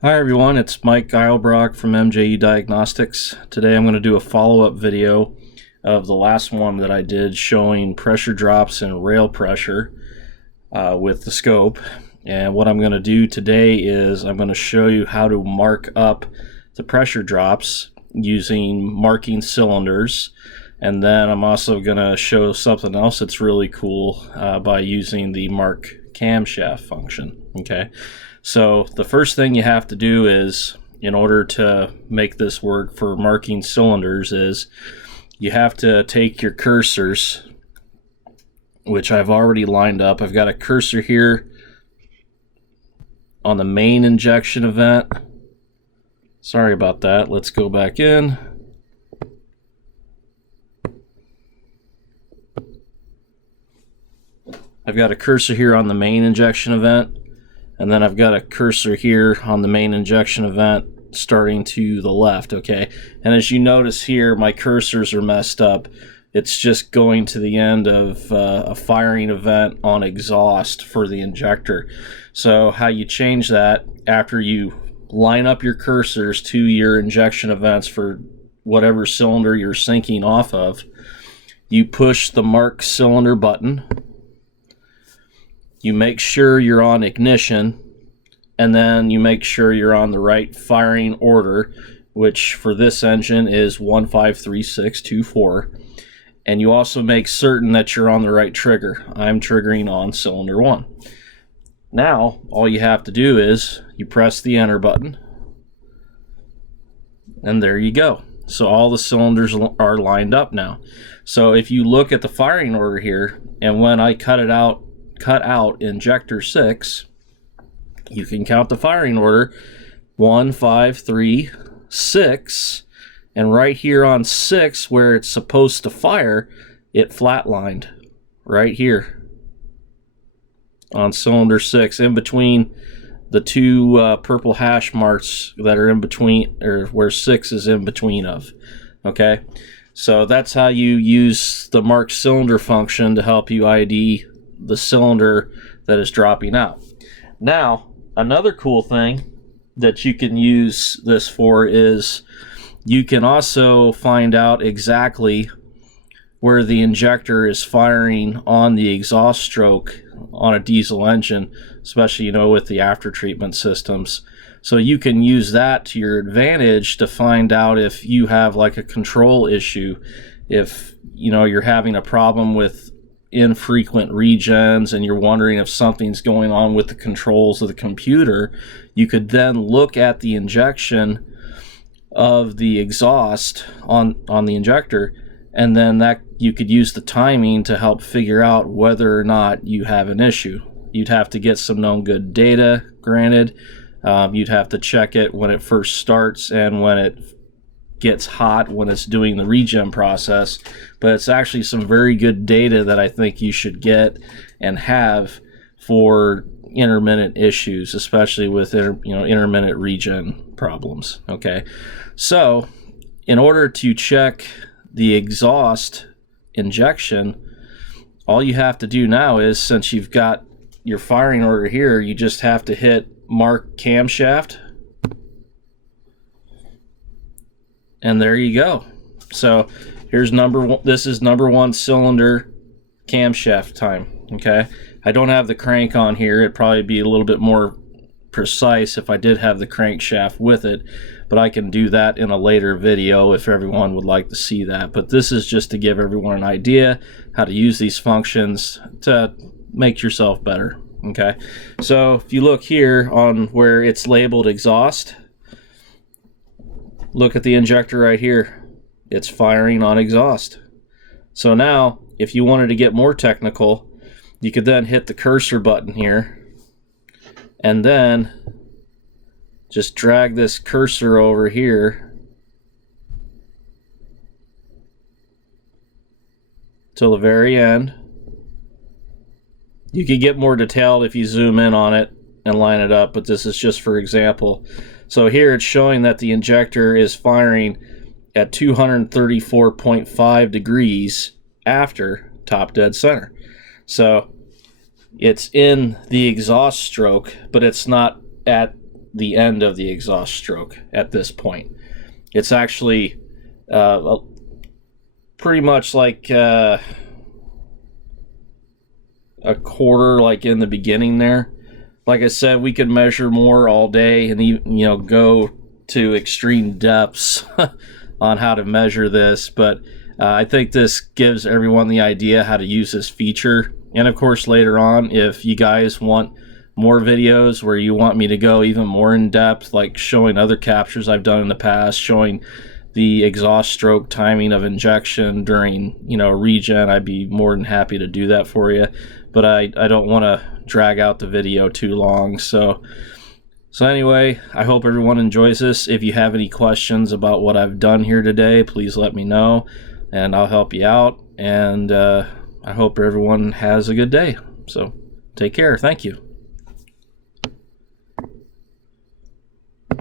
Hi everyone, it's Mike Geilbrock from MJE Diagnostics. Today I'm going to do a follow-up video of the last one that I did showing pressure drops and rail pressure with the scope. And what I'm going to do today is I'm going to show you how to mark up the pressure drops using marking cylinders. And then I'm also going to show something else that's really cool by using the mark camshaft function. Okay. So the first thing you have to do is, in order to make this work for marking cylinders, is you have to take your cursors, which I've already lined up. I've got a cursor here on the main injection event. Sorry about that. Let's go back in. I've got a cursor here on the main injection event. And then I've got a cursor here on the main injection event starting to the left, okay? And as you notice here, my cursors are messed up. It's just going to the end of a firing event on exhaust for the injector. So how you change that after you line up your cursors to your injection events for whatever cylinder you're syncing off of, you push the mark cylinder button. You make sure you're on ignition, and then you make sure you're on the right firing order, which for this engine is 153624. And you also make certain that you're on the right trigger. I'm triggering on cylinder 1. Now, all you have to do is you press the enter button, and there you go. So all the cylinders are lined up now. So if you look at the firing order here, and when I cut out injector 6, you can count the firing order 1, 5, 3, 6, and right here on 6 where it's supposed to fire, it flatlined right here on cylinder 6 in between the two purple hash marks that are in between, or where 6 is in between of. Okay, so that's how you use the mark cylinder function to help you ID the cylinder that is dropping out. Now, another cool thing that you can use this for is you can also find out exactly where the injector is firing on the exhaust stroke on a diesel engine, especially, with the after treatment systems. So you can use that to your advantage to find out if you have like a control issue, if you're having a problem with infrequent regens and you're wondering if something's going on with the controls of the computer. You could then look at the injection of the exhaust on the injector, and then that you could use the timing to help figure out whether or not you have an issue. You'd have to get some known good data, granted. You'd have to check it when it first starts and when it gets hot when it's doing the regen process, but it's actually some very good data that I think you should get and have for intermittent issues, especially with intermittent regen problems. Okay, so in order to check the exhaust injection, all you have to do now is, since you've got your firing order here, you just have to hit mark camshaft. And there you go. So here's number one. This is number 1 cylinder camshaft time. Okay. I don't have the crank on here. It'd probably be a little bit more precise if I did have the crankshaft with it, but I can do that in a later video if everyone would like to see that. But this is just to give everyone an idea how to use these functions to make yourself better. Okay. So if you look here on where it's labeled exhaust, look at the injector right here. It's firing on exhaust. So now, if you wanted to get more technical, you could then hit the cursor button here, and then just drag this cursor over here till the very end. You could get more detailed if you zoom in on it and line it up, but this is just for example. So here it's showing that the injector is firing at 234.5 degrees after top dead center. So it's in the exhaust stroke, but it's not at the end of the exhaust stroke at this point. It's actually pretty much like a quarter, like in the beginning there. Like I said, we could measure more all day and even, go to extreme depths on how to measure this, but I think this gives everyone the idea how to use this feature. And of course, later on, if you guys want more videos where you want me to go even more in depth, like showing other captures I've done in the past, showing the exhaust stroke timing of injection during regen, I'd be more than happy to do that for you. But I don't want to drag out the video too long. So anyway, I hope everyone enjoys this. If you have any questions about what I've done here today, please let me know and I'll help you out. And I hope everyone has a good day. So take care. Thank you.